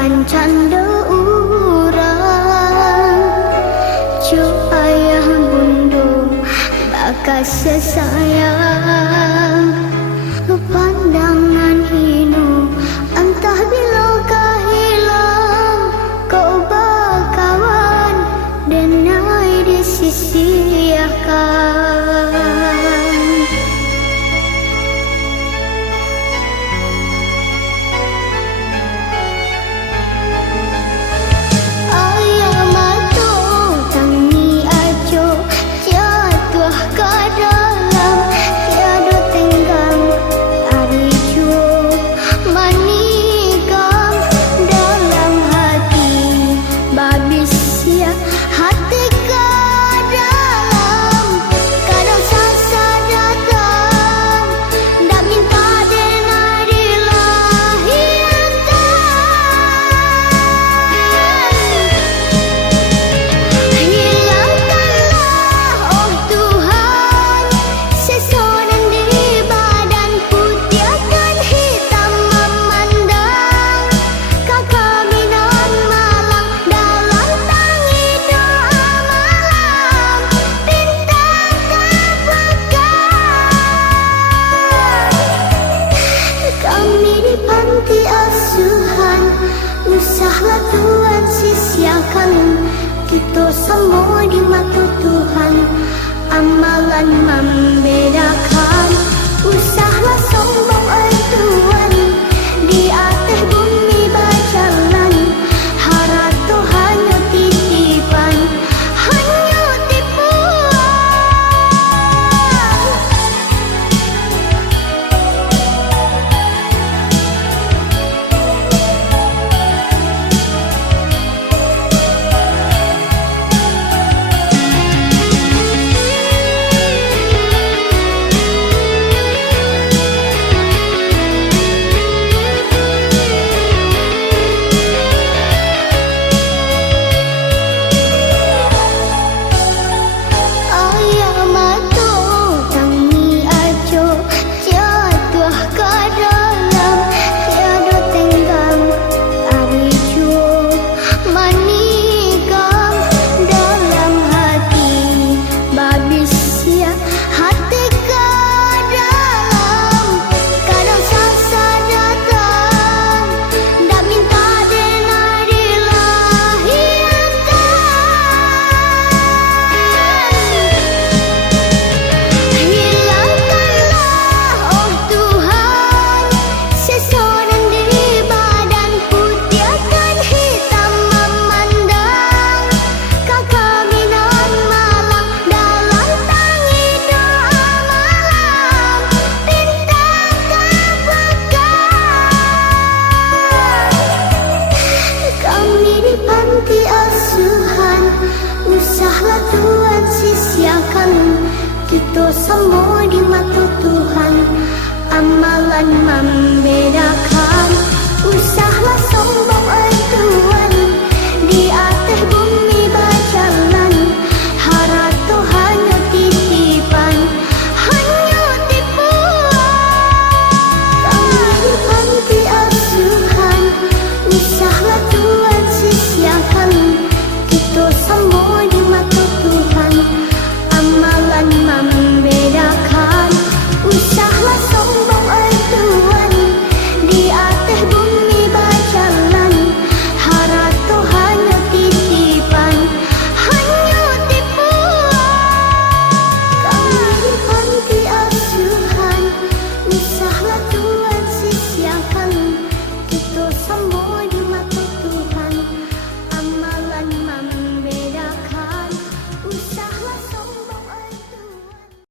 bukan canda urang. Cuk ayah bundung bakal sesayang, pandangan hinu entah bilakah hilang. Kau berkawan denai disisiakan. Usahlah Tuhan sisiakan, kita semua di mata Tuhan, amalan membedakan. Usahlah sombong Tuhan, di atas bumi berjalan, harap tu hanya titipan, hanya tipuan. Usahlah Tuhan sisiakan, kita semua di mata Tuhan, amalan membedakan.